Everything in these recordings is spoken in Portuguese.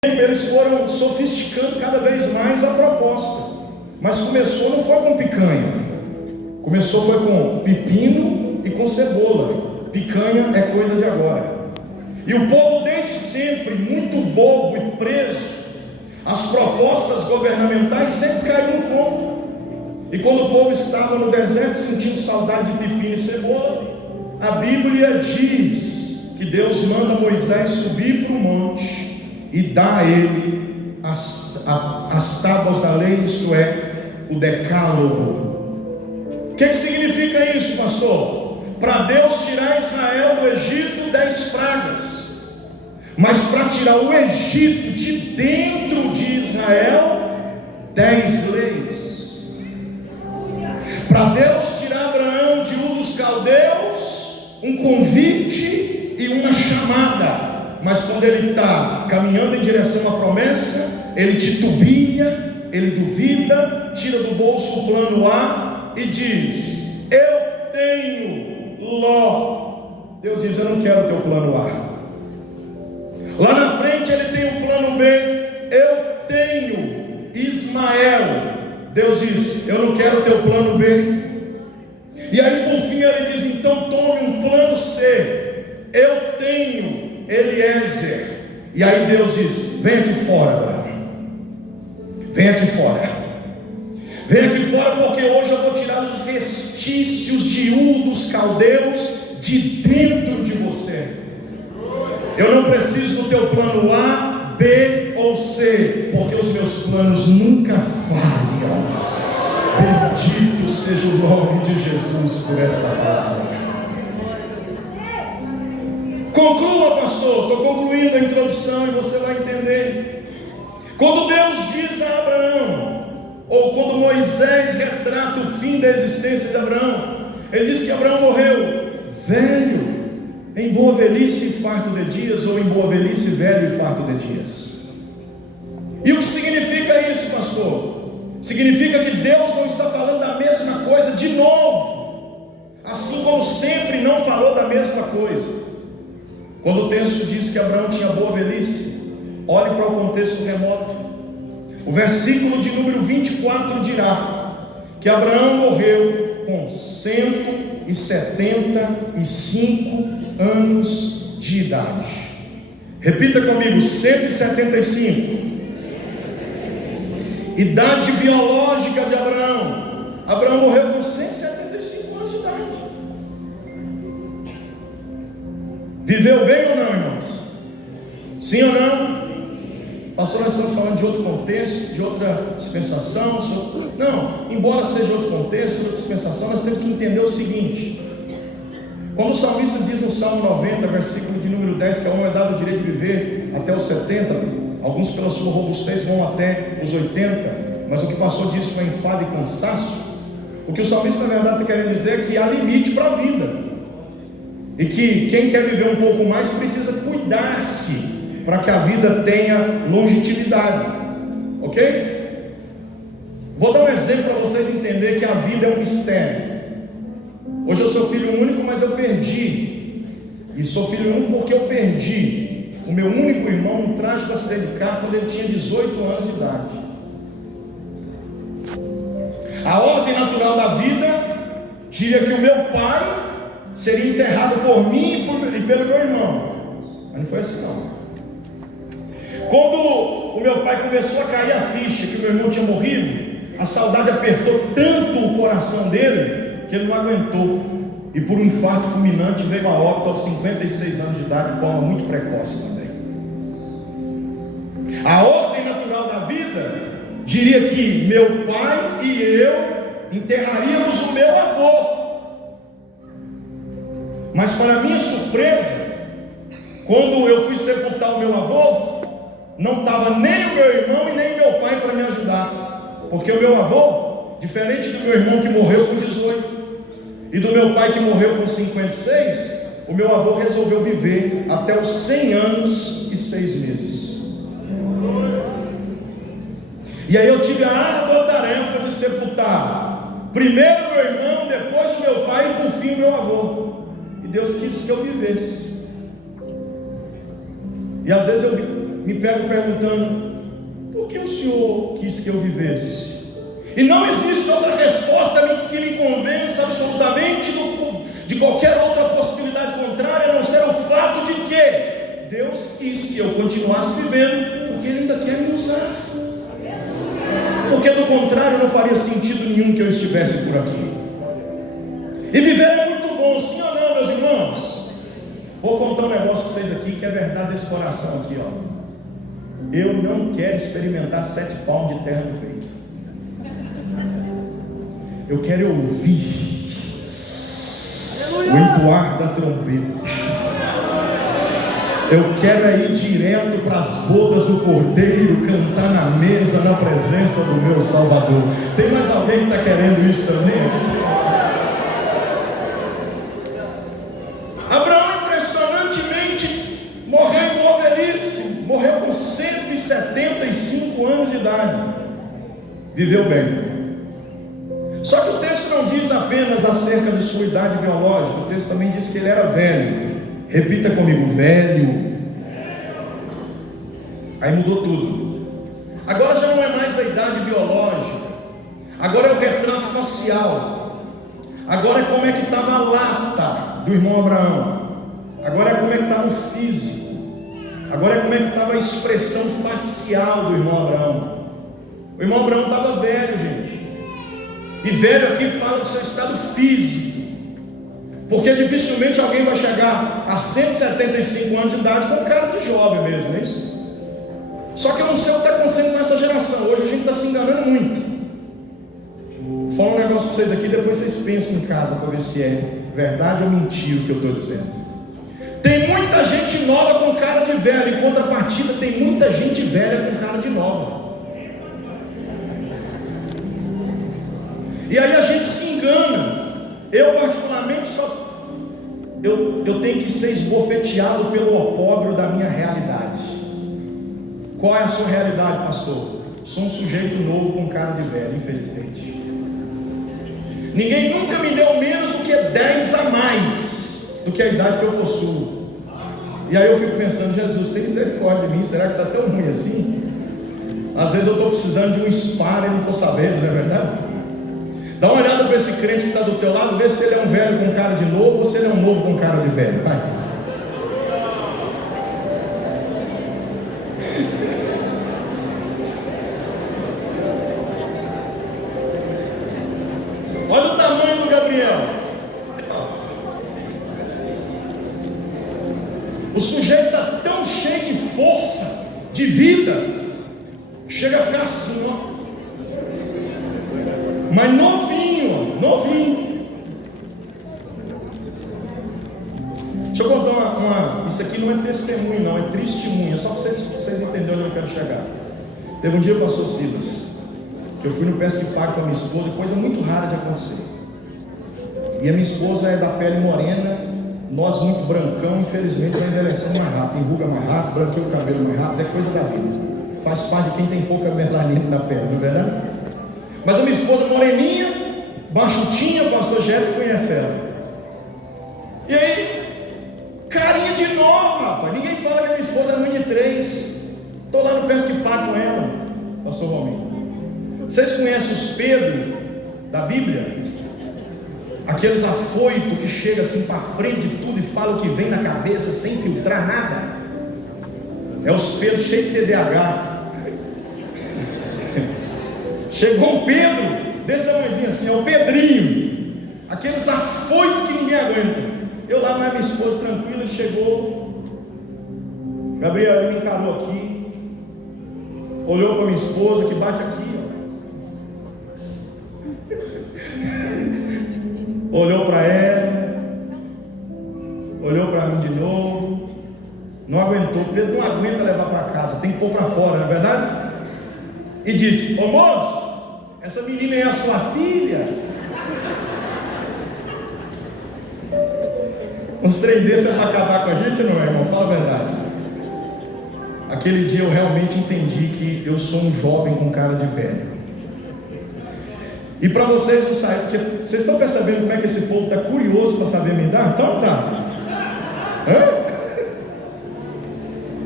eles foram sofisticando cada vez mais a proposta. Mas começou não foi com picanha, começou foi com pepino e com cebola. Picanha é coisa de agora. E o povo desde sempre, muito bobo e preso, as propostas governamentais sempre caíram no conto. E quando o povo estava no deserto sentindo saudade de pepino e cebola, a Bíblia diz que Deus manda Moisés subir para o monte e dá a ele as tábuas da lei, isto é, o decálogo. O que significa isso, pastor? Para Deus tirar Israel do Egito, 10 pragas, mas para tirar o Egito de dentro de Israel, 10 leis. Para Deus tirar Abraão de Ur dos Caldeus, um convite e uma chamada. Mas quando ele está caminhando em direção à promessa, ele titubeia, ele duvida, tira do bolso o plano A e diz: eu tenho Ló. Deus diz: eu não quero o teu plano A. Lá na frente ele tem o plano B: eu tenho Ismael. Deus diz: eu não quero o teu plano B. E aí por fim ele diz: então tome um plano C: eu tenho Eliezer. E aí Deus diz: vem aqui fora, Abraão. Vem aqui fora. Vem aqui fora, porque hoje eu vou tirar os restícios de Ur dos Caldeus de dentro de você. Eu não preciso do teu plano A, B ou C, porque os meus planos nunca falham. Bendito seja o nome de Jesus por esta palavra. Conclua, pastor. Estou concluindo a introdução e você vai entender. Quando Deus diz a Abraão, ou quando Moisés retrata o fim da existência de Abraão, ele diz que Abraão morreu velho, em boa velhice e farto de dias, ou em boa velhice, velho e farto de dias. E o que significa isso, pastor? Significa que Deus não está falando da mesma coisa de novo, assim como sempre não falou da mesma coisa. Quando o texto diz que Abraão tinha boa velhice, olhe para o contexto remoto. O versículo de número 24 dirá que Abraão morreu com 175 anos de idade. Repita comigo: 175. Idade biológica de Abraão. Abraão morreu com 175 anos de idade. Viveu bem ou não, irmãos? Sim ou não? Pastor, nós estamos falando de outro contexto, de outra dispensação. Não, embora seja outro contexto, outra dispensação, nós temos que entender o seguinte: quando o salmista diz no Salmo 90, versículo de número 10, que a homem é dado o direito de viver até os 70, alguns pela sua robustez vão até os 80, mas o que passou disso foi enfado e cansaço. O que o salmista na verdade está querendo dizer é que há limite para a vida, e que quem quer viver um pouco mais precisa cuidar-se para que a vida tenha longevidade, ok? Vou dar um exemplo para vocês entenderem que a vida é um mistério. Hoje eu sou filho único, mas eu perdi, e sou filho único porque eu perdi o meu único irmão num trágico acidente de carro quando ele tinha 18 anos de idade. A ordem natural da vida diria que o meu pai seria enterrado por mim e pelo meu irmão, mas não foi assim não. Quando o meu pai começou a cair a ficha que o meu irmão tinha morrido, a saudade apertou tanto o coração dele que ele não aguentou, e por um infarto fulminante veio a óbito aos 56 anos de idade, de forma muito precoce também. A ordem natural da vida diria que meu pai e eu enterraríamos o meu avô, mas para minha surpresa, quando eu fui sepultar o meu avô, não estava nem o meu irmão e nem meu pai para me ajudar, porque o meu avô, diferente do meu irmão que morreu com 18 e do meu pai que morreu com 56, o meu avô resolveu viver até os 100 anos e 6 meses. E aí eu tive a árdua tarefa de sepultar primeiro meu irmão, depois o meu pai e por fim o meu avô. E Deus quis que eu vivesse. E às vezes me pego perguntando: por que o Senhor quis que eu vivesse? E não existe outra resposta que me convença absolutamente de qualquer outra possibilidade contrária, a não ser o fato de que Deus quis que eu continuasse vivendo, porque Ele ainda quer me usar. Porque do contrário não faria sentido nenhum que eu estivesse por aqui. E viver é muito bom, sim ou não, meus irmãos? Vou contar um negócio para vocês aqui que é verdade desse coração aqui, ó. Eu não quero experimentar 7 palmos de terra no peito. Eu quero ouvir o entoar da trombeta. Eu quero ir direto para as bodas do Cordeiro, cantar na mesa, na presença do meu Salvador. Tem mais alguém que está querendo isso também? Abraão, impressionantemente, morreu em boa velhice. Morreu com 175 anos de idade. Viveu bem. Só que o texto não diz apenas acerca de sua idade biológica, o texto também diz que ele era velho. Repita comigo: velho. Aí mudou tudo. Agora já não é mais a idade biológica, agora é o retrato facial. Agora é como é que estava a lata do irmão Abraão. Agora é como é que estava o físico. Agora é como é que estava a expressão facial do irmão Abraão. O irmão Abraão estava velho, gente. E velho aqui fala do seu estado físico, porque dificilmente alguém vai chegar a 175 anos de idade com cara de jovem mesmo, não é isso? Só que eu não sei o que está acontecendo com essa geração. Hoje a gente está se enganando muito. Vou falar um negócio para vocês aqui, depois vocês pensem em casa para ver se é verdade ou mentira o que eu estou dizendo. Tem muita gente nova com cara de velho, em contrapartida tem muita gente velha com cara de nova. E aí a gente se engana. Eu particularmente eu tenho que ser esbofeteado pelo opróbrio da minha realidade. Qual é a sua realidade, pastor? Sou um sujeito novo com cara de velho, infelizmente. Ninguém nunca me deu menos do que 10 a mais do que a idade que eu possuo. E aí eu fico pensando: Jesus, tem misericórdia de mim, será que está tão ruim assim? Às vezes eu estou precisando de um spa e não estou sabendo, não é verdade? Dá uma olhada para esse crente que está do teu lado, vê se ele é um velho com cara de novo ou se ele é um novo com cara de velho. Vai. Olha o tamanho do Gabriel. O sujeito está tão cheio de força, de vida, chega a ficar assim, ó. Mas novinho, novinho. Deixa eu contar isso aqui não é testemunho não, é testemunha, só para vocês entenderem onde eu quero chegar. Teve um dia, pastor Silas, que eu fui no Pesque Pague com a minha esposa, coisa muito rara de acontecer. E a minha esposa é da pele morena, nós muito brancão, infelizmente vai envelhecendo mais rápido, enruga mais rápido, branqueia o cabelo mais rápido, é coisa da vida. Faz parte de quem tem pouca melanina na pele, não é verdade? Mas a minha esposa moreninha, baixutinha, o pastor Jébio conhece ela. E aí, carinha de nova, rapaz. Ninguém fala que a minha esposa é mãe de 3. Estou lá no Pesque Pague com ela, pastor Valmir. Vocês conhecem os Pedro da Bíblia? Aqueles afoitos que chegam assim para frente de tudo e falam o que vem na cabeça sem filtrar nada. É os Pedro cheios de TDAH. Chegou um Pedro, desse tamanhozinho assim, é o Pedrinho, aqueles afoitos que ninguém aguenta. Eu lá, mas minha esposa tranquila, chegou. Gabriel, ele me encarou aqui, olhou para minha esposa que bate aqui, ó. Olhou para ela, olhou para mim de novo, não aguentou. Pedro não aguenta levar para casa, tem que pôr para fora, não é verdade? E disse: ô moço, essa menina é a sua filha? Uns trem desses é para acabar com a gente, não é, irmão? Fala a verdade. Aquele dia eu realmente entendi que eu sou um jovem com cara de velho. E para vocês não sair, porque vocês estão percebendo como é que esse povo está curioso para saber a minha idade? Então tá. Hã?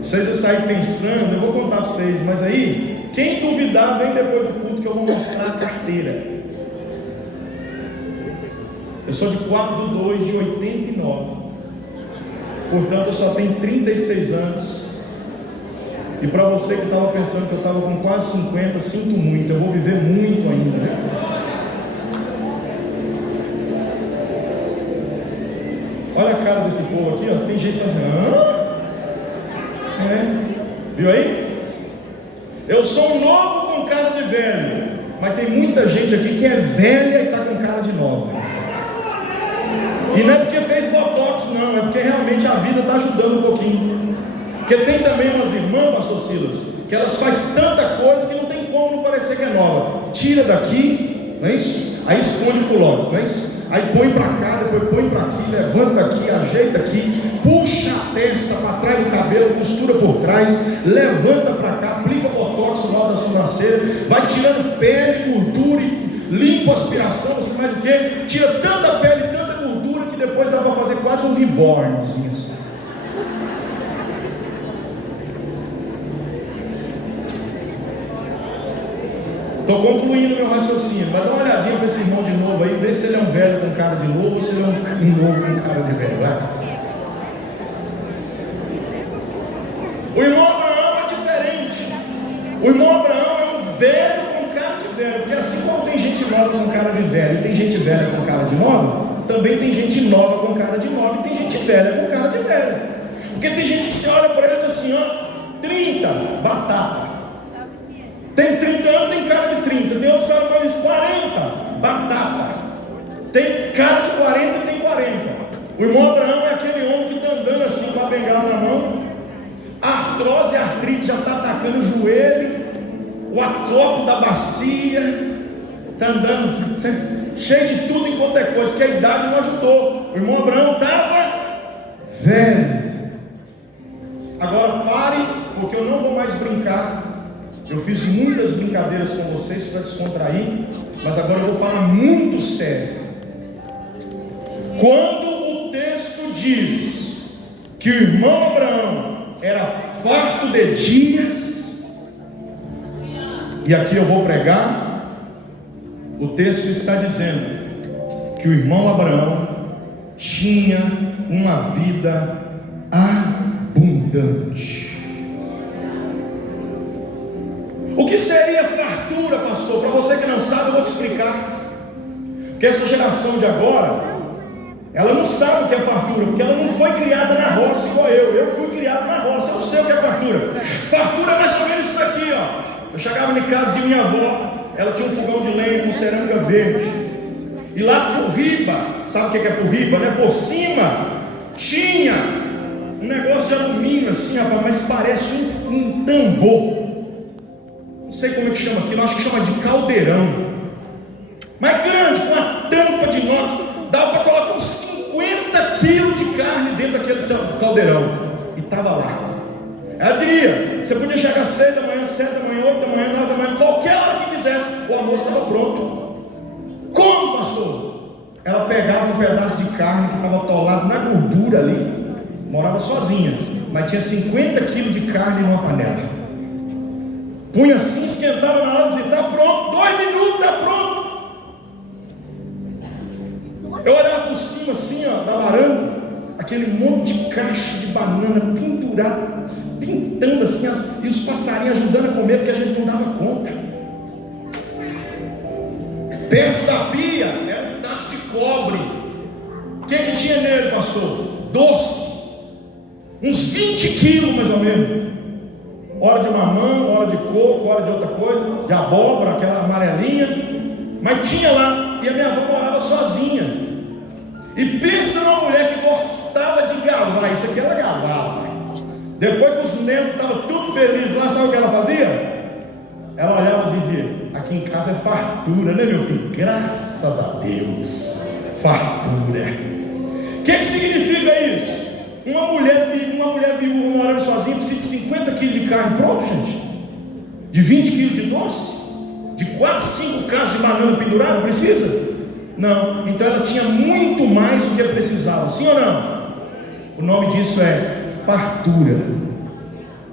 Vocês vão sair pensando, eu vou contar para vocês, mas aí, quem duvidar, vem depois do culto que eu vou mostrar a carteira. Eu sou de 4/2 de 89, portanto eu só tenho 36 anos. E para você que estava pensando que eu estava com quase 50, sinto muito, eu vou viver muito ainda, né? Olha a cara desse povo aqui, ó. Tem gente fazendo, hã? Viu aí? Eu sou um novo com cara de velho, mas tem muita gente aqui que é velha e está com cara de nova. E não é porque fez botox, não, é porque realmente a vida está ajudando um pouquinho. Porque tem também umas irmãs, pastor Silas, que elas fazem tanta coisa que não tem como não parecer que é nova. Tira daqui, não é isso? Aí esconde e coloca, não é isso? Aí põe para cá, depois põe para aqui, levanta aqui, ajeita aqui, puxa a testa para trás do cabelo, costura por trás, levanta para cá, aplica botox no lado da sobrancelha, vai tirando pele, gordura, limpa a aspiração, você mais o que? Tira tanta pele, tanta gordura que depois dá para fazer quase um rebornzinho assim. Estou concluindo meu raciocínio, mas dá uma olhadinha para esse irmão de novo aí, vê se ele é um velho com cara de novo ou se ele é um novo com cara de velho. Vai. O irmão Abraão é diferente. O irmão Abraão é um velho com cara de velho, porque assim como tem gente nova com cara de velho e tem gente velha com cara de nova, também tem gente nova com cara de nova e tem gente velha com cara de velho. Porque tem gente que se olha para ele e diz assim, ó, 30, batata. Tem 30 anos, tem cara de 30. Tem outro sabe qual é isso? 40, batata. Tem cara de 40 e tem 40. O irmão Abraão é aquele homem que está andando assim com a bengala na mão. A artrose e a artrite já está atacando o joelho. O acópio da bacia. Está andando cheio de tudo enquanto é coisa, porque a idade não ajudou. O irmão Abraão estava velho. Agora pare, porque eu não vou mais brincar. Eu fiz muitas brincadeiras com vocês para descontrair, mas agora eu vou falar muito sério. Quando o texto diz que o irmão Abraão era farto de dias, e aqui eu vou pregar, o texto está dizendo que o irmão Abraão tinha uma vida abundante. O que seria fartura, pastor? Para você que não sabe, eu vou te explicar. Porque essa geração de agora, ela não sabe o que é fartura, porque ela não foi criada na roça igual eu. Eu fui criado na roça, eu sei o que é fartura. Fartura é mais ou menos isso aqui, ó. Eu chegava em casa de minha avó, ela tinha um fogão de lenha com cerâmica verde. E lá por riba, sabe o que é por riba, né? Por cima, tinha um negócio de alumínio assim, rapaz, mas parece um tambor. Não sei como é que chama aquilo, acho que chama de caldeirão. Mas grande, com uma tampa de inox, dava para colocar uns 50 quilos de carne dentro daquele caldeirão. E estava lá. Ela diria, você podia chegar às 6 da manhã, 7 da manhã, 8 da manhã, 9 da manhã, qualquer hora que quisesse, o almoço estava pronto. Como, pastor? Ela pegava um pedaço de carne que estava atolado na gordura ali, morava sozinha, mas tinha 50 quilos de carne numa panela. Punha assim, esquentava na hora de dizer, está pronto, 2 minutos, está pronto. Eu olhava por cima assim, ó, da varanda, aquele monte de cacho de banana pendurado, pintando assim, e os passarinhos ajudando a comer, porque a gente não dava conta. Perto da pia, era um tacho de cobre. O que tinha nele, pastor? Doce. Uns 20 quilos mais ou menos. Hora de mamão, hora de coco, hora de outra coisa, de abóbora, aquela amarelinha. Mas tinha lá, e a minha avó morava sozinha. E pensa numa mulher que gostava de gavar, isso aqui ela gavava. Depois que os netos estavam tudo felizes lá, sabe o que ela fazia? Ela olhava e dizia, aqui em casa é fartura, né meu filho? Graças a Deus, fartura. O que significa isso? Uma mulher viúva morando sozinha precisa de 50 quilos de carne, pronto, gente? De 20 quilos de doce? De 4, 5 cachos de banana pendurado? Precisa? Não, então ela tinha muito mais do que precisava, sim ou não? O nome disso é fartura.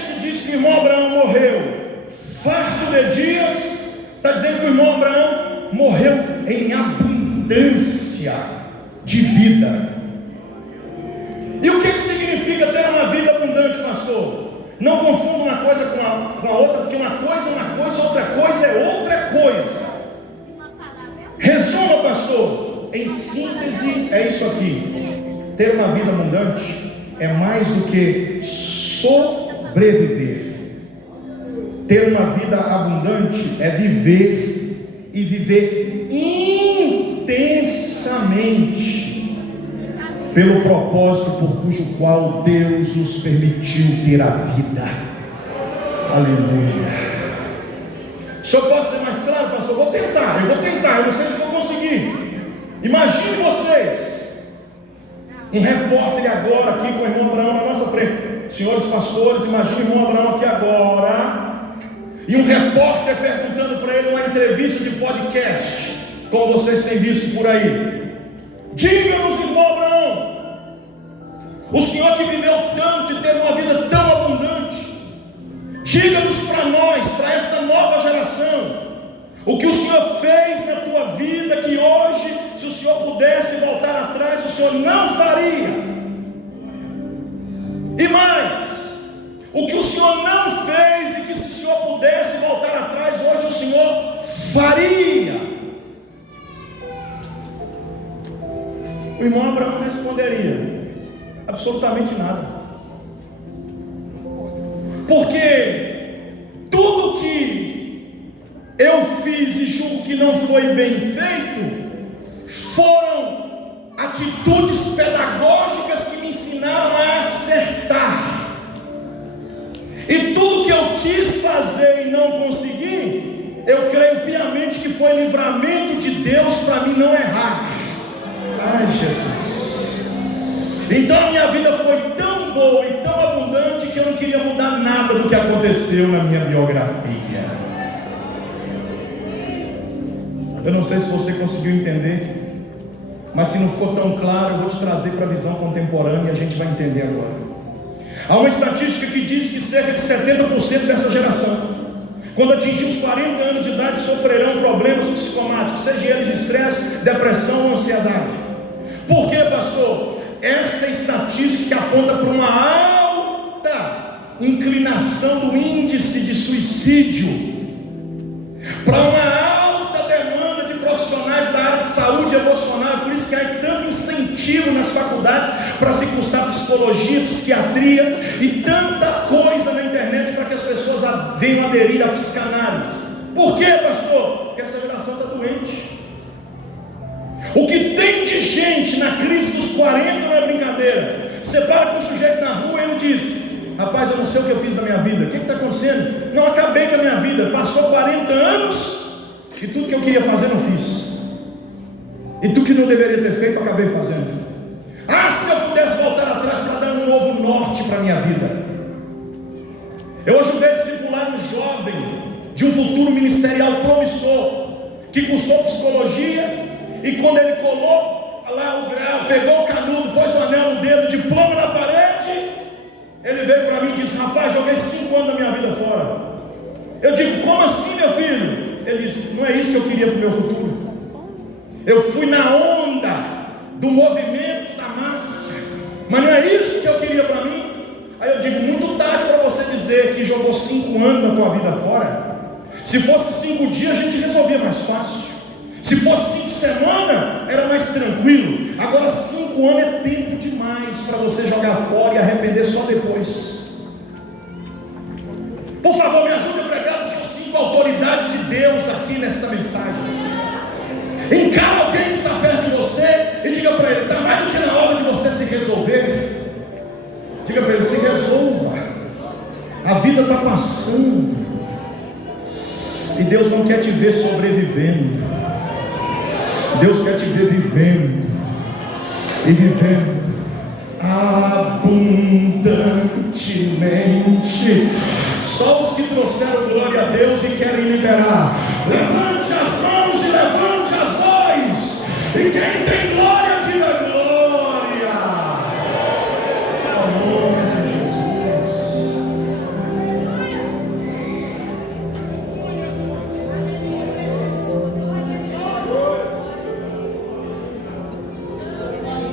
texto diz que o irmão Abraão morreu farto de dias, está dizendo que o irmão Abraão morreu em abundância de vida. E o que significa ter uma vida abundante, pastor? Não confunda uma coisa com a outra, porque uma coisa é uma coisa, outra coisa é outra coisa. Resuma, pastor, em síntese é isso aqui: ter uma vida abundante é mais do que sobreviver. Ter uma vida abundante é viver, e viver intensamente pelo propósito por cujo qual Deus nos permitiu ter a vida. Aleluia. O senhor pode ser mais claro, pastor? Eu vou tentar, eu não sei se vou conseguir. Imagine vocês, um repórter agora aqui com o irmão Abraão na nossa frente. Senhores pastores, imagine o irmão Abraão aqui agora, e um repórter perguntando para ele uma entrevista de podcast, como vocês têm visto por aí. Diga-nos, irmão Abraão, o senhor que viveu tanto e teve uma vida tão abundante, diga-nos para nós, para esta nova geração, o que o senhor fez na tua vida, que hoje, se o senhor pudesse voltar atrás, o senhor não faria. E mais, o que o senhor não fez e que, se o senhor pudesse voltar atrás, hoje o senhor faria. O irmão Abraão responderia: absolutamente nada. Porque tudo que eu fiz e julgo que não foi bem feito foram atitudes pedagógicas que me ensinaram a acertar. E tudo que eu quis fazer e não consegui, eu creio piamente que foi livramento de Deus para mim não errar. Ai, Jesus. Então a minha vida foi tão boa e tão abundante que eu não queria mudar nada do que aconteceu na minha biografia. Eu não sei se você conseguiu entender, mas se não ficou tão claro, eu vou te trazer para a visão contemporânea e a gente vai entender agora. Há uma estatística que diz que cerca de 70% dessa geração, quando atingir os 40 anos de idade, sofrerão problemas psicomáticos, seja eles estresse, depressão ou ansiedade. Por quê, pastor? Esta estatística que aponta para uma alta inclinação do índice de suicídio, para uma alta demanda de profissionais da área de saúde emocional. Por isso que há tanto incentivo nas faculdades para se cursar psicologia, psiquiatria e tanta coisa na internet para que as pessoas venham aderir à psicanálise. Por quê, pastor? Porque essa geração está doente. O que tem de gente na crise dos 40 não é brincadeira. Você para com um sujeito na rua e ele diz: rapaz, eu não sei o que eu fiz na minha vida. O que está acontecendo? Não, acabei com a minha vida. Passou 40 anos e tudo que eu queria fazer não fiz. E tudo que não deveria ter feito, eu acabei fazendo. Ah, se eu pudesse voltar atrás para dar um novo norte para a minha vida. Eu ajudei a discipular um jovem de um futuro ministerial promissor, que cursou psicologia, e quando ele colou lá o grau, pegou o canudo, pôs o anel no dedo, diploma na parede, ele veio para mim e disse: rapaz, joguei 5 anos da minha vida fora. Eu digo: como assim, meu filho? Ele disse: não é isso que eu queria para o meu futuro. Eu fui na onda do movimento da massa, mas não é isso que eu queria para mim. Aí eu digo: muito tarde para você dizer que jogou 5 anos da tua vida fora. Se fosse 5 dias, a gente resolvia mais fácil. Se fosse 5 semanas, era mais tranquilo. Agora 5 anos é tempo demais para você jogar fora e arrepender só depois. Por favor, me ajude a pregar, porque eu sinto a autoridade de Deus aqui nesta mensagem. Encara alguém que está perto de você e diga para ele: está mais do que na hora de você se resolver. Diga para ele: se resolva. A vida está passando e Deus não quer te ver sobrevivendo. Deus quer te ver vivendo e vivendo abundantemente. Só os que trouxeram glória a Deus e querem liberar, levante as mãos e levante as vozes, e quem tem glória, diga glória. Pelo amor de Jesus.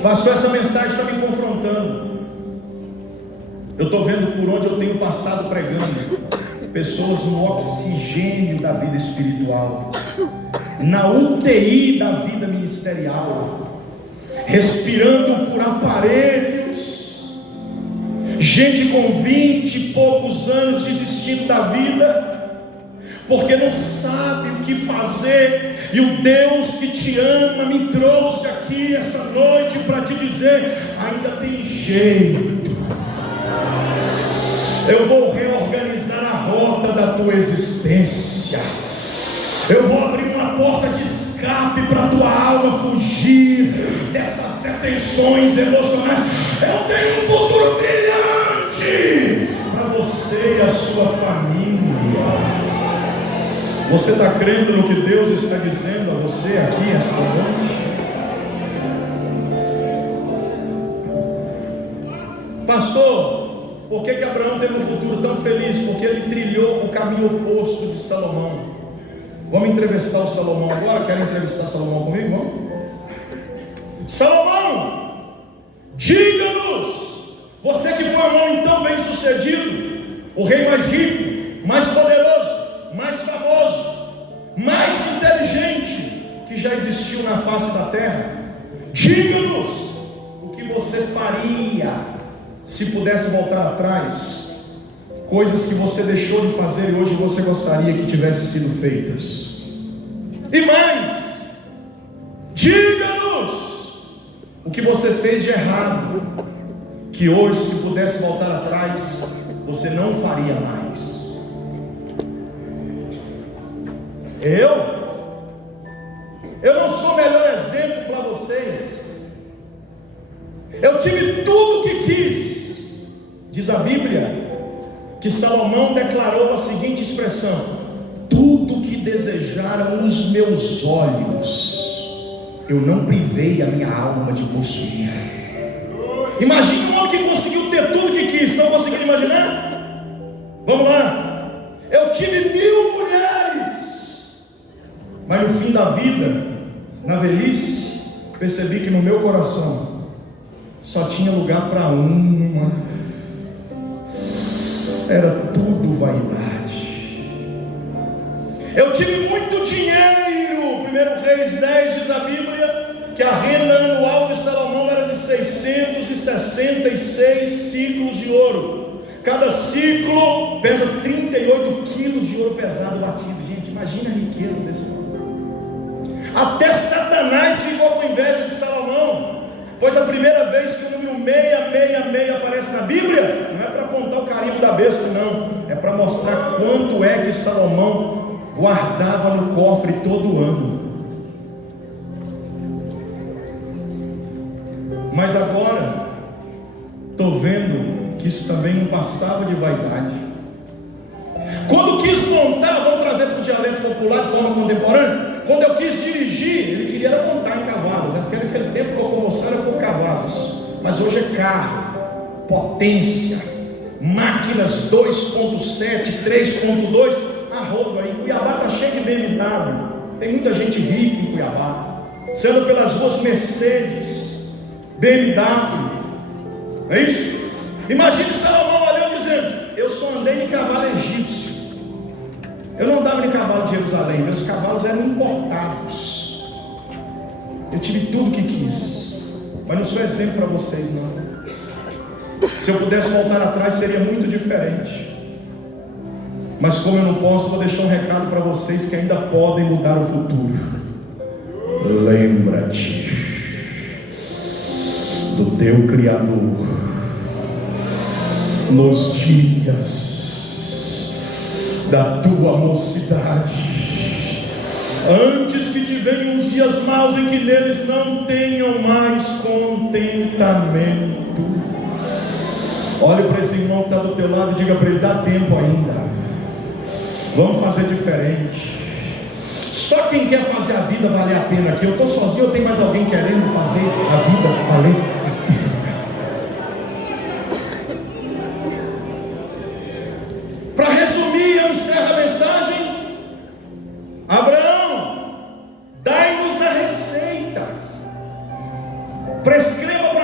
Pastor, essa mensagem está me confrontando. Eu estou vendo por onde eu tenho passado pregando, pessoas no oxigênio da vida espiritual, na UTI da vida ministerial, respirando por aparelhos, gente com 20 e poucos anos desistindo da vida, porque não sabe o que fazer. E o Deus que te ama me trouxe aqui essa noite para te dizer: ainda tem jeito. Eu vou reorganizar a rota da tua existência. Eu vou abrir uma porta de escape para a tua alma fugir dessas detenções emocionais. Eu tenho um futuro brilhante para você e a sua família. Você está crendo no que Deus está dizendo a você aqui esta noite? Pastor, por que Abraão teve um futuro tão feliz? Porque ele trilhou o caminho oposto de Salomão. Vamos entrevistar o Salomão agora? Querem entrevistar Salomão comigo? Vamos? Salomão, diga-nos, você que foi um homem tão bem sucedido, o rei mais rico, mais poderoso, mais famoso, mais inteligente que já existiu na face da terra, diga-nos o que você faria se pudesse voltar atrás, coisas que você deixou de fazer e hoje você gostaria que tivessem sido feitas. E mais, diga-nos o que você fez de errado, que hoje, se pudesse voltar atrás, você não faria mais. Eu não sou o melhor exemplo para vocês. Eu tive tudo o que quis. Diz a Bíblia que Salomão declarou a seguinte expressão: tudo que desejaram os meus olhos, eu não privei a minha alma de possuir. Imagine um homem que conseguiu ter tudo que quis. Não conseguiu imaginar? Vamos lá. Eu tive 1000 mulheres, mas no fim da vida, na velhice, percebi que no meu coração só tinha lugar para uma. Era tudo vaidade. Eu tive muito dinheiro. 1 Reis 10 diz a Bíblia que a renda anual de Salomão era de 666 ciclos de ouro. Cada ciclo pesa 38 quilos de ouro pesado batido. Gente, imagina a riqueza desse homem. Até Satanás ficou com inveja de Salomão, pois a primeira vez que o número 666 aparece na Bíblia, não é para apontar o carimbo da besta, não, é para mostrar quanto é que Salomão guardava no cofre todo ano. Mas agora estou vendo que isso também não passava de vaidade. Quando quis montar, vamos trazer para o dialeto popular de forma contemporânea, quando eu quis dirigir, ele queria montar em cavalos, né? Porque naquele tempo a locomoção era por cavalos, mas hoje é carro, potência, máquinas 2.7, 3.2, a rodo aí. Cuiabá está cheio de BMW, tem muita gente rica em Cuiabá, sendo pelas ruas Mercedes, BMW, não é isso? Imagine Salomão olhando e dizendo: eu só andei em cavalo egípcio, eu não andava em cavalo de Jerusalém, meus cavalos eram importados. Eu tive tudo que quis, mas não sou exemplo para vocês, não. Se eu pudesse voltar atrás seria muito diferente, mas como eu não posso, vou deixar um recado para vocês que ainda podem mudar o futuro. Lembra-te do teu Criador nos dias da tua mocidade, antes que te venham os dias maus em que neles não tenham mais contentamento. Olhe para esse irmão que está do teu lado e diga para ele: dá tempo ainda, vamos fazer diferente. Só quem quer fazer a vida valer a pena aqui. Eu estou sozinho, eu tenho mais alguém querendo fazer a vida valer a pena. Para resumir, eu encerro a mensagem. Abraão, dai-nos a receita, prescreva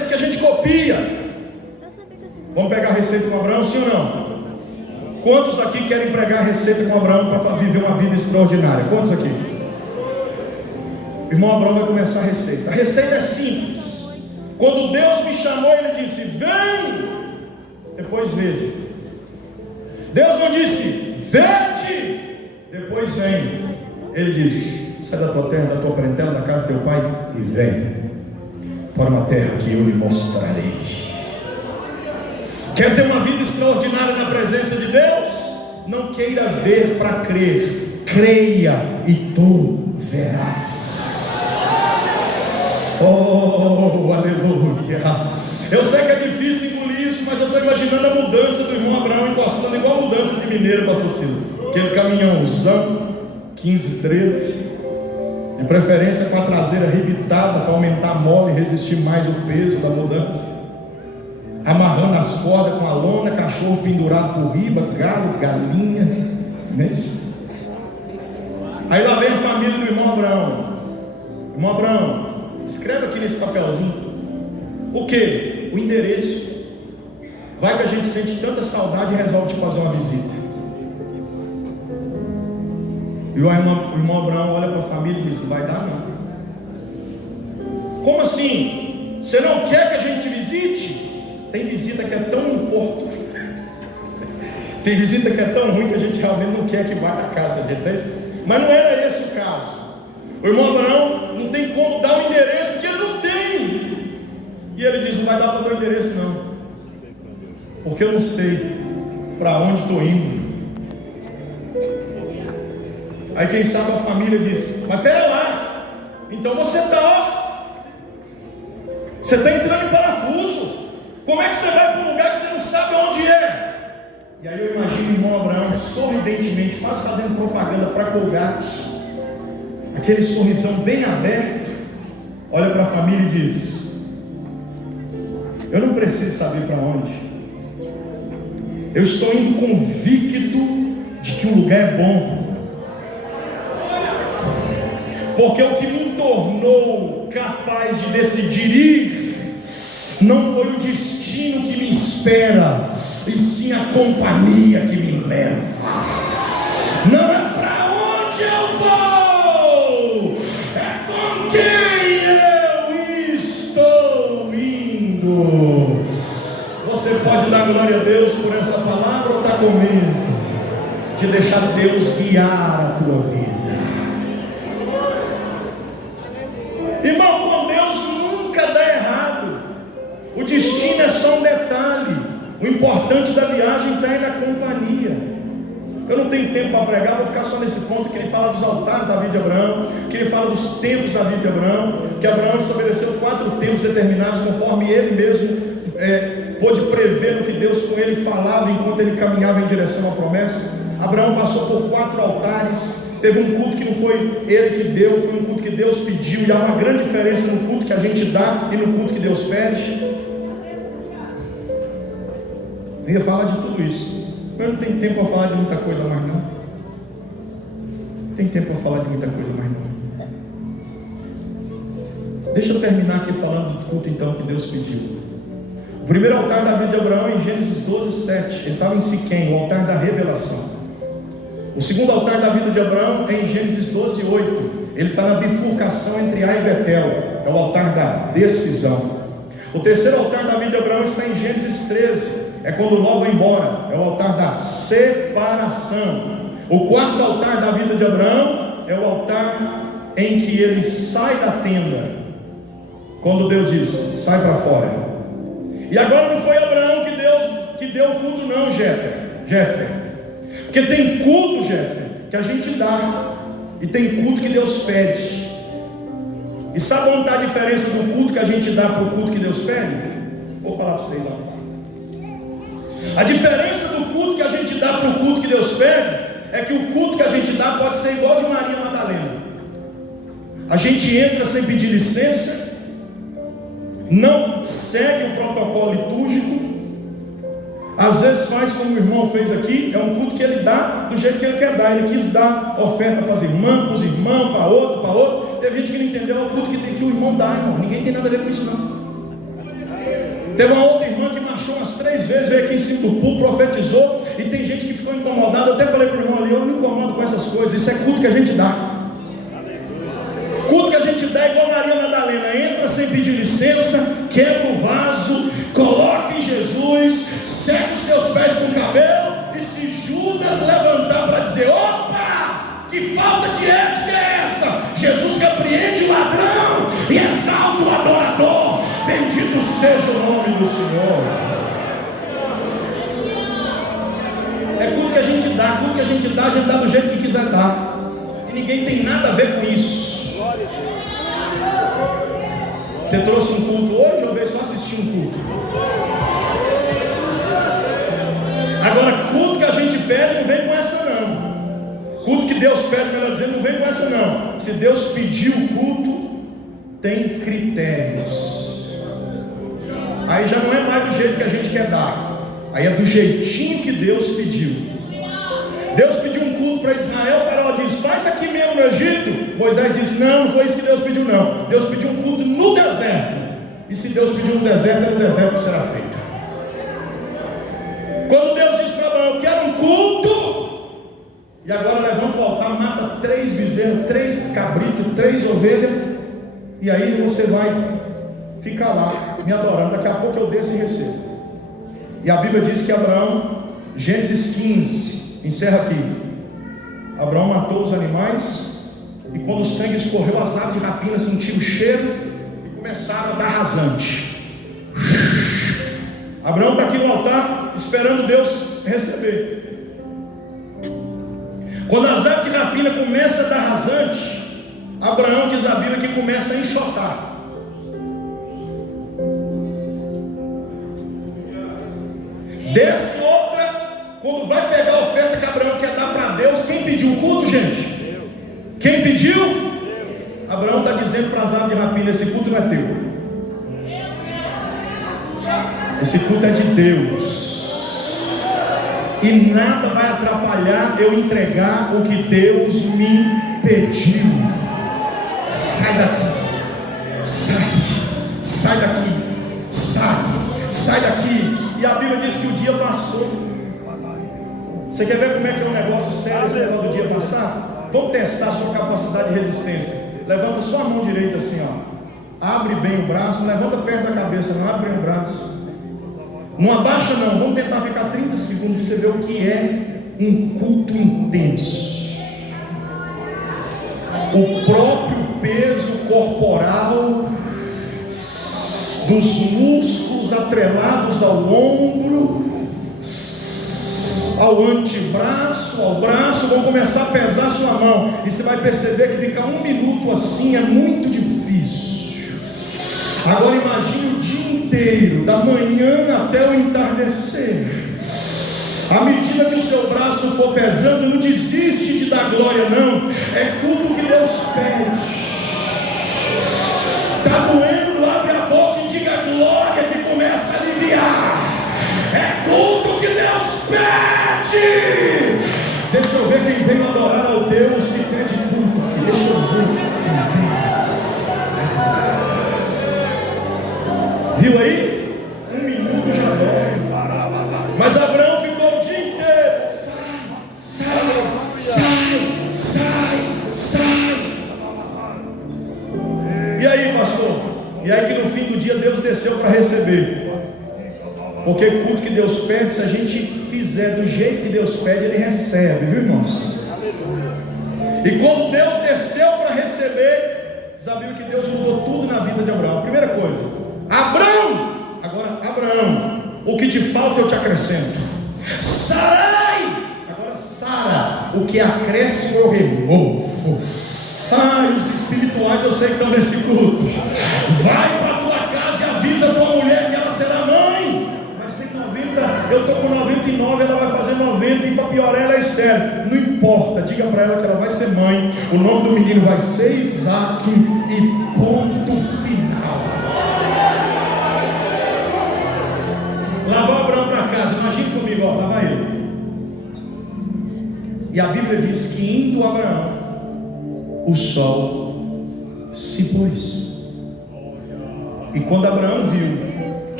utopia. Vamos pegar a receita com Abraão, sim ou não? Quantos aqui querem pregar a receita com Abraão para viver uma vida extraordinária? Quantos aqui? O irmão Abraão vai começar a receita. A receita é simples. Quando Deus me chamou, Ele disse: vem, depois vede. Deus não disse: vede, depois vem. Ele disse: sai da tua terra, da tua parentela, da casa do teu pai e vem para uma terra que eu lhe mostrarei. Quer ter uma vida extraordinária na presença de Deus? Não queira ver para crer, creia e tu verás. Oh, aleluia. Eu sei que é difícil engolir isso, mas eu estou imaginando a mudança do irmão Abraão encostando, igual a mudança de mineiro, pastor Ciro. Aquele caminhãozão 15, 13, de preferência com a traseira arrebitada para aumentar a mola e resistir mais o peso da mudança, amarrando as cordas com a lona, cachorro pendurado por riba, galo, galinha, mesmo. Aí lá vem a família do irmão Abraão. Irmão Abraão, escreve aqui nesse papelzinho o que? O endereço. Vai que a gente sente tanta saudade e resolve te fazer uma visita. E o irmão Abraão olha para a família e diz: não vai dar não. Como assim? Você não quer que a gente te visite? Tem visita que é tão importante. Tem visita que é tão ruim que a gente realmente não quer que vá na casa da gente. Mas não era esse o caso. O irmão Abraão não tem como dar o endereço, porque ele não tem. E ele diz: não vai dar para dar o endereço não, porque eu não sei para onde estou indo. Aí quem sabe a família diz: mas pera lá, então você está entrando em parafuso. Como é que você vai para um lugar que você não sabe onde é? E aí eu imagino o irmão Abraão sorridentemente, quase fazendo propaganda para Colgate, aquele sorrisão bem aberto, olha para a família e diz: eu não preciso saber para onde, eu estou indo convicto de que o lugar é bom, porque o que me tornou capaz de decidir ir não foi o destino que me espera, e sim a companhia que me leva. Não é para onde eu vou, é com quem eu estou indo. Você pode dar glória a Deus por essa palavra ou está com medo de deixar Deus guiar a tua vida? Irmão, com Deus nunca dá errado. O destino é só um detalhe. O importante da viagem está aí na companhia. Eu não tenho tempo para pregar, vou ficar só nesse ponto que ele fala dos altares da vida de Abraão, que ele fala dos tempos da vida de Abraão, que Abraão estabeleceu 4 tempos determinados, conforme ele mesmo pôde prever no que Deus com ele falava enquanto ele caminhava em direção à promessa. Abraão passou por 4 altares. Teve um culto que não foi ele que deu, foi um culto que Deus pediu. E há uma grande diferença no culto que a gente dá e no culto que Deus pede. Eu ia falar de tudo isso, mas não tem tempo para falar de muita coisa mais não. Tem tempo para falar de muita coisa mais não. Deixa eu terminar aqui falando do culto então que Deus pediu. O primeiro altar da vida de Abraão é em Gênesis 12:7. Ele estava em Siquém, o altar da revelação. O segundo altar da vida de Abraão é em Gênesis 12:8. Ele está na bifurcação entre Ai e Betel, é o altar da decisão. O terceiro altar da vida de Abraão está em Gênesis 13, é quando Ló vai embora, é o altar da separação. O quarto altar da vida de Abraão é o altar em que ele sai da tenda, quando Deus diz: sai para fora. E agora não foi Abraão que deu o culto não, Jefter. Porque tem culto, Jefter, que a gente dá, e tem culto que Deus pede. E sabe onde está a diferença do culto que a gente dá para o culto que Deus pede? Vou falar para vocês lá. A diferença do culto que a gente dá para o culto que Deus pede é que o culto que a gente dá pode ser igual de Maria Madalena. A gente entra sem pedir licença, não segue o protocolo litúrgico, às vezes faz como o irmão fez aqui, é um culto que ele dá do jeito que ele quer dar. Ele quis dar oferta para as irmãs, para os irmãos, para outro. Teve gente que não entendeu, é o culto que o irmão dá, irmão. Ninguém tem nada a ver com isso não. Teve uma outra irmã que marchou umas 3 vezes, veio aqui em cima do púlpito, profetizou, e tem gente que ficou incomodada. Eu até falei para o irmão ali: eu não me incomodo com essas coisas, isso é culto que a gente dá. Culto que a gente dá é igual Maria Madalena: entra sem pedir licença, quebra o vaso, coloca em Jesus, seca os seus pés com o cabelo, e se Judas levantar para dizer: opa, que falta de ética é essa? Jesus repreende o ladrão e exalta o adorador. Bendito seja o nome do Senhor. É culto que a gente dá, culto que a gente dá do jeito que quiser dar, e ninguém tem nada a ver com isso. Você trouxe um culto hoje ou veio só assistir um culto? Agora, culto que a gente pede, não vem com essa não. Culto que Deus pede, melhor dizendo, não vem com essa não. Se Deus pediu o culto, tem critérios. Aí já não é mais do jeito que a gente quer dar, aí é do jeitinho que Deus pediu. Deus pediu um culto para Israel, o faraó diz: faz aqui mesmo no Egito. Moisés disse: não, não foi isso que Deus pediu não. Deus pediu um culto no deserto, e se Deus pediu no deserto, é no deserto que será feito. Quando Deus diz para Abraão: eu quero um culto, e agora levanta o altar, mata 3 bezerros, 3 cabritos, 3 ovelhas, e aí você vai ficar lá me adorando. Daqui a pouco eu desço e recebo. E a Bíblia diz que Abraão, Gênesis 15, encerra aqui: Abraão matou os animais, e quando o sangue escorreu, as aves de rapina sentiram o cheiro e começaram a dar rasante. Abraão está aqui no altar esperando Deus receber. Quando as aves de rapina começam a dar rasante, Abraão, diz a Bíblia, que começa a enxotar. Desce outra, quando vai pegar a oferta que Abraão quer dar para Deus. Quem pediu o culto, gente? Quem pediu? Abraão está dizendo para as aves de rapina: esse culto não é teu, esse culto é de Deus, e nada vai atrapalhar eu entregar o que Deus me pediu. Sai daqui, sai daqui, sai daqui. E a Bíblia diz que o dia passou. Você quer ver como é que é um negócio sério esse negócio do dia passar? Vamos testar a sua capacidade de resistência. Levanta só a mão direita assim, ó. Abre bem o braço, não levanta perto da cabeça, não, abre bem o braço. Não abaixa não, vamos tentar ficar 30 segundos para você ver o que é um culto intenso. O próprio peso corporal dos músculos atrelados ao ombro, ao antebraço, ao braço, vão começar a pesar a sua mão, e você vai perceber que ficar 1 minuto assim é muito difícil. Agora imagine o dia inteiro, da manhã até o entardecer. À medida que o seu braço for pesando, não desiste de dar glória não. É culto que Deus pede. Está doendo, abre a boca e diga glória, que começa a aliviar. É culto que Deus pede. Deixa eu ver quem veio adorar ao Deus que pede culto aqui. Deixa eu ver quem veio. Viu aí? 1 minuto já dói. Mas Abraão ficou o dia inteiro: sai. E aí, pastor? E aí que no fim do dia Deus desceu para receber. Porque culto que Deus pede, se a gente fizer do jeito que Deus pede, Ele recebe, viu, irmãos? E quando Deus desceu para receber, diz a Bíblia que Deus mudou tudo na vida de Abraão. Primeira coisa: Abraão, o que te falta eu te acrescento. Sarai, agora Sara, o que acresce eu removo. Os espirituais eu sei que estão nesse culto. Vai para a tua casa e avisa a tua mulher que ela será mãe. Mas tem 90, eu estou com 99, ela vai fazer 90, e para piorar ela é estéril. Não importa, diga para ela que ela vai ser mãe. O nome do menino vai ser Isaac, e ponto final. Lá vai Abraão para casa, imagine comigo, ó, lá vai ele. E a Bíblia diz que indo Abraão, o sol se pôs. E quando Abraão viu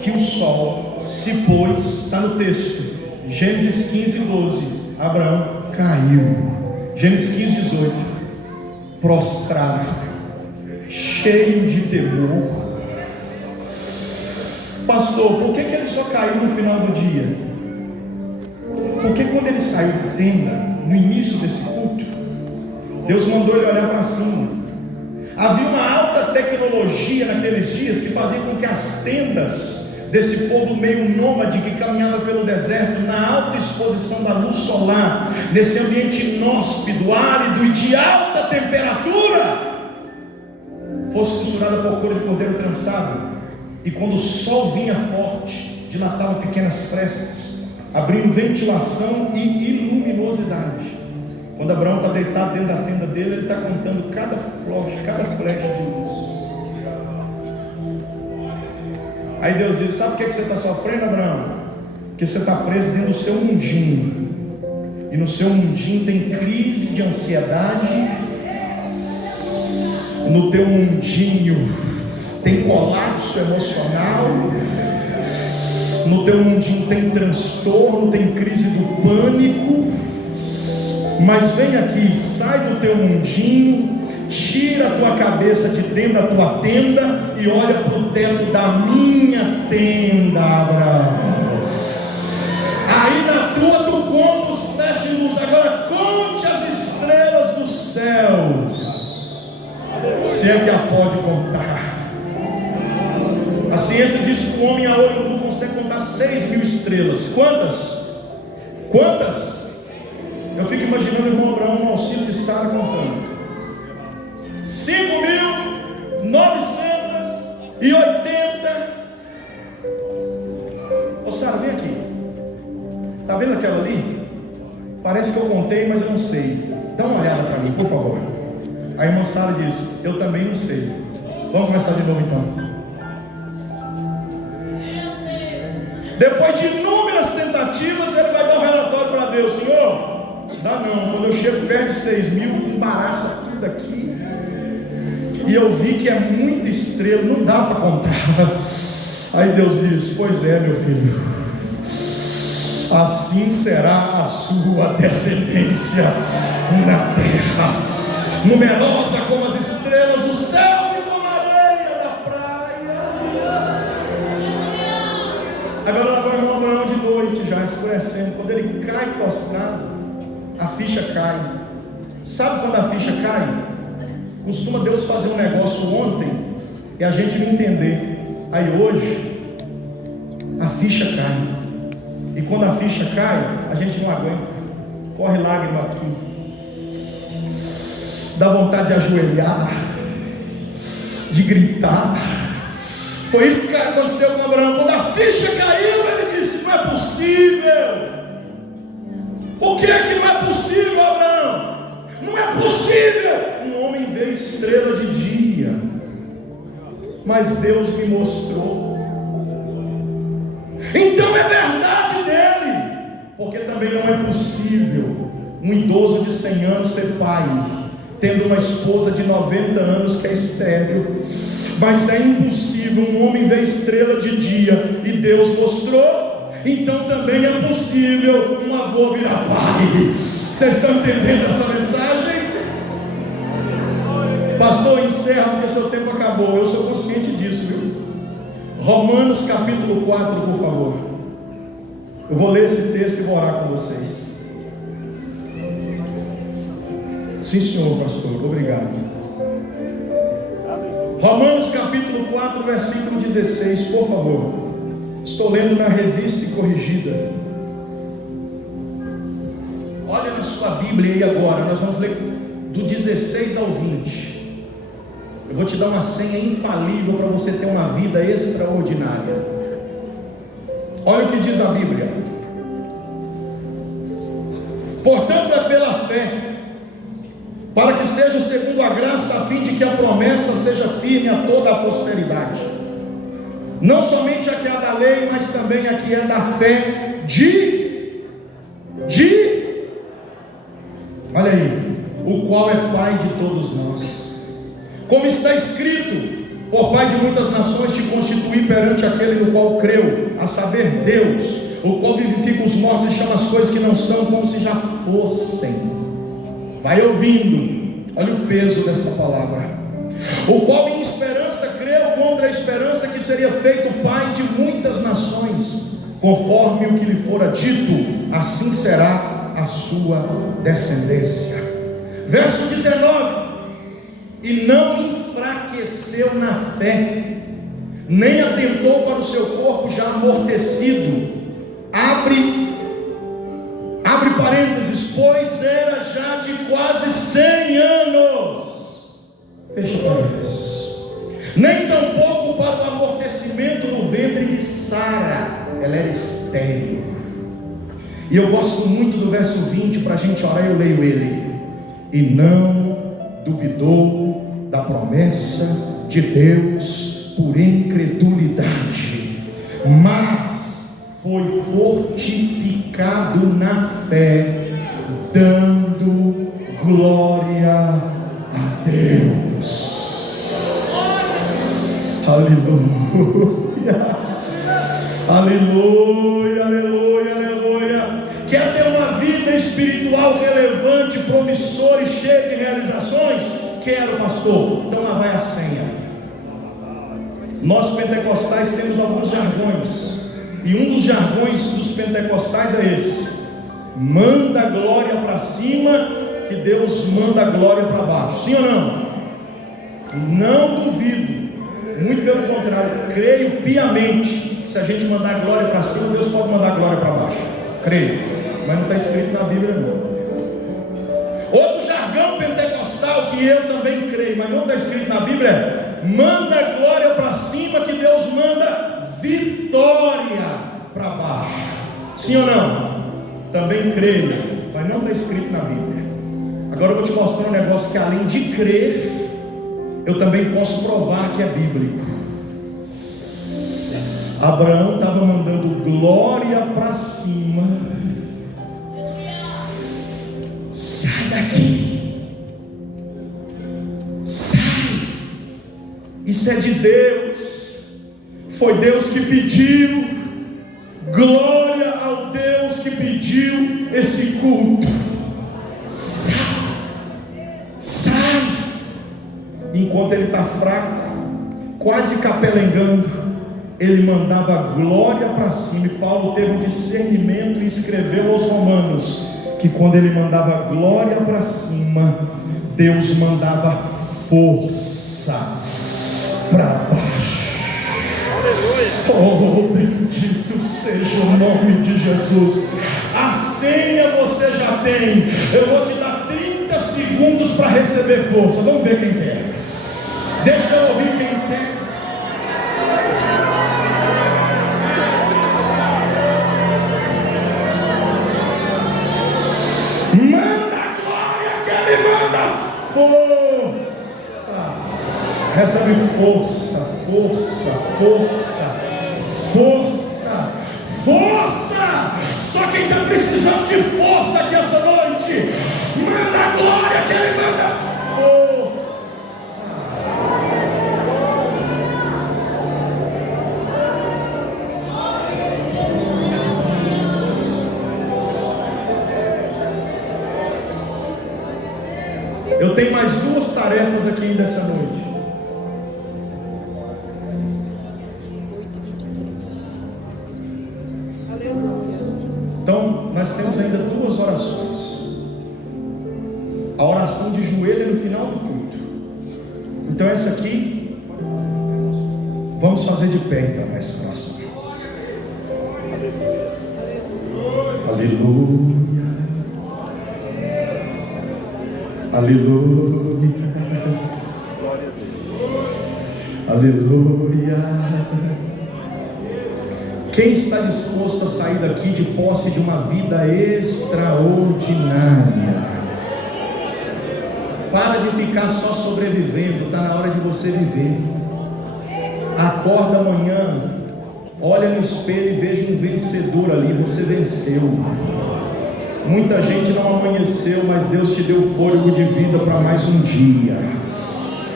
que o sol se pôs, está no texto, Gênesis 15:12, Abraão caiu. Gênesis 15:18, prostrado, cheio de temor. Pastor, por que ele só caiu no final do dia? Porque quando ele saiu da tenda, no início desse culto, Deus mandou ele olhar para cima. Havia uma alta tecnologia naqueles dias que fazia com que as tendas desse povo meio nômade que caminhava pelo deserto, na alta exposição da luz solar, nesse ambiente inóspito, árido e de alta temperatura, fosse costurada por couro de cordeiro trançado. E quando o sol vinha forte, dilatava pequenas frestas, abrindo ventilação e luminosidade. Quando Abraão está deitado dentro da tenda dele, ele está contando cada flecha de luz. Aí Deus diz: sabe o que você está sofrendo, Abraão? Porque você está preso dentro do seu mundinho. E no seu mundinho tem crise de ansiedade. No teu mundinho tem colapso emocional. No teu mundinho tem transtorno, tem crise do pânico. Mas vem aqui, sai do teu mundinho, tira a tua cabeça de dentro da tua tenda e olha para o teto da minha tenda, Abraão. Aí na tua tu conta os flechas de luz. Agora conte as estrelas dos céus, se é que a pode contar. A ciência diz que o homem a olho nu consegue contar 6.000 estrelas. Quantas? Eu fico imaginando o irmão Abraão no auxílio de Sara contando 5.980. Ô Sara, vem aqui. Está vendo aquela ali? Parece que eu contei, mas eu não sei. Dá uma olhada para mim, por favor. A irmã Sara disse: eu também não sei. Vamos começar de novo então. Depois de inúmeras tentativas, ele vai dar um relatório para Deus: Senhor, dá não, quando eu chego perto de 6.000, embaraça tudo aqui. E eu vi que é muita estrela, não dá para contar. Aí Deus diz: pois é, meu filho, assim será a sua descendência na terra, numerosa como as estrelas dos céus e como a areia da praia. Agora vai o irmão Abraão de noite, já escurecendo. Quando ele cai prostrado, a ficha cai. Sabe quando a ficha cai? Costuma Deus fazer um negócio ontem e a gente não entender. Aí hoje a ficha cai. E quando a ficha cai, a gente não aguenta. Corre lágrima aqui. Dá vontade de ajoelhar, de gritar. Foi isso que aconteceu com Abraão. Quando a ficha caiu, ele disse: não é possível. O que é que não é possível, Abraão? Não é possível. Um homem vê estrela de dia, mas Deus me mostrou. Então é verdade dele. Porque também não é possível um idoso de 100 anos ser pai, tendo uma esposa de 90 anos que é estéril. Mas é impossível um homem ver estrela de dia e Deus mostrou. Então também é possível um avô virar pai. Vocês estão entendendo essa mensagem? Pastor, encerra porque seu tempo acabou. Eu sou consciente disso, viu? Romanos capítulo 4, por favor. Eu vou ler esse texto e vou orar com vocês. Sim, senhor pastor, obrigado. Romanos capítulo 4, versículo 16, por favor. Estou lendo na revista e corrigida. Olha na sua Bíblia aí agora. Nós vamos ler do 16 ao 20. Eu vou te dar uma senha infalível para você ter uma vida extraordinária. Olha o que diz a Bíblia. Portanto é pela fé, para que seja segundo a graça, a fim de que a promessa seja firme a toda a posteridade, não somente a que é da lei, mas também a que é da fé olha aí, o qual é Pai de todos nós. Como está escrito: por pai de muitas nações te constituí perante aquele no qual creu, a saber, Deus, o qual vivifica os mortos e chama as coisas que não são como se já fossem. Vai ouvindo, olha o peso dessa palavra. O qual em esperança creu contra a esperança que seria feito pai de muitas nações, conforme o que lhe fora dito, assim será a sua descendência. Verso 19: e não enfraqueceu na fé, nem atentou para o seu corpo já amortecido. Abre parênteses, pois era já de quase 100 anos. Fecha parênteses. Nem tampouco para o amortecimento no ventre de Sara, ela era estéril. E eu gosto muito do verso 20, para a gente orar, eu leio ele. E não duvidou da promessa de Deus por incredulidade, mas foi fortificado na fé, dando glória a Deus. Aleluia, aleluia, aleluia, aleluia. Quer ter uma vida espiritual relevante, promissora e cheia de realizações? Quero, pastor. Então lá vai a senha. Nós pentecostais temos alguns jargões, e um dos jargões dos pentecostais é esse: manda a glória para cima, que Deus manda a glória para baixo. Sim ou não? Não duvido, muito pelo contrário, creio piamente que se a gente mandar a glória para cima, Deus pode mandar a glória para baixo. Creio, mas não está escrito na Bíblia não. Outro jargão pentecostal que eu também creio, mas não está escrito na Bíblia, é: manda a glória para cima, que Deus manda vitória para baixo. Sim ou não? Também creio, mas não está escrito na Bíblia. Agora eu vou te mostrar um negócio que, além de crer, eu também posso provar que é bíblico. Abraão estava mandando glória para cima. Sai daqui, sai, isso é de Deus, foi Deus que pediu. Glória ao Deus que pediu esse culto. Sai, sai. Enquanto ele está fraco, quase capelengando, ele mandava glória para cima. E Paulo teve um discernimento e escreveu aos Romanos que quando ele mandava glória para cima, Deus mandava força para baixo. Oh, bendito seja o nome de Jesus. A senha você já tem. Eu vou te dar 30 segundos para receber força. Vamos ver quem quer. Deixa eu ouvir quem quer. Manda a glória que ele manda força. Recebe força, força, força, força, força. Só quem está precisando de força aqui essa noite, manda a glória que ele manda força. Eu tenho mais duas tarefas aqui ainda essa noite. Então, nós temos ainda duas orações. A oração de joelho é no final do culto. Então, essa aqui, vamos fazer de pé então, essa oração. Aleluia. Aleluia. Aleluia. Quem está disposto a sair daqui de posse de uma vida extraordinária? Para de ficar só sobrevivendo, está na hora de você viver. Acorda amanhã, olha no espelho e veja um vencedor ali, você venceu. Muita gente não amanheceu, mas Deus te deu fôlego de vida para mais um dia.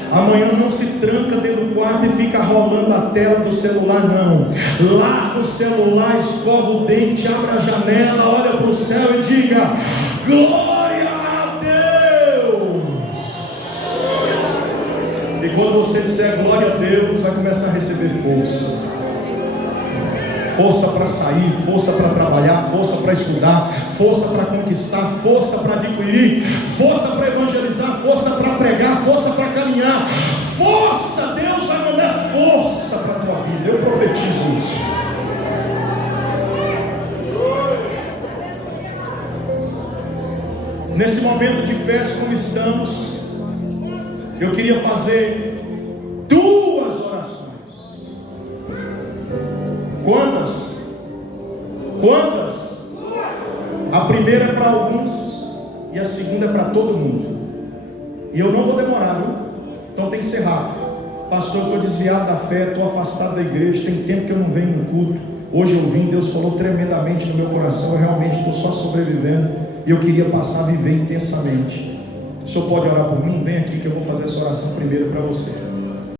Amanhã não se tranca dentro do quarto e fica rolando a tela do celular, não. Larga o celular, escova o dente, abre a janela, olha para o céu e diga: glória a Deus. E quando você disser glória a Deus, vai começar a receber força. Força para sair, força para trabalhar, força para estudar, força para conquistar, força para adquirir, força para evangelizar, força para pregar, força para caminhar. Força, Deus vai mandar força para a tua vida. Eu profetizo isso. Nesse momento de pés como estamos, eu queria fazer duas orações. Quantas? A primeira é para alguns e a segunda é para todo mundo. E eu não vou demorar, viu? Então tem que ser rápido. Pastor, eu estou desviado da fé, estou afastado da igreja, tem tempo que eu não venho no culto. Hoje eu vim, Deus falou tremendamente no meu coração, eu realmente estou só sobrevivendo e eu queria passar a viver intensamente. O senhor pode orar por mim? Vem aqui que eu vou fazer essa oração primeiro para você.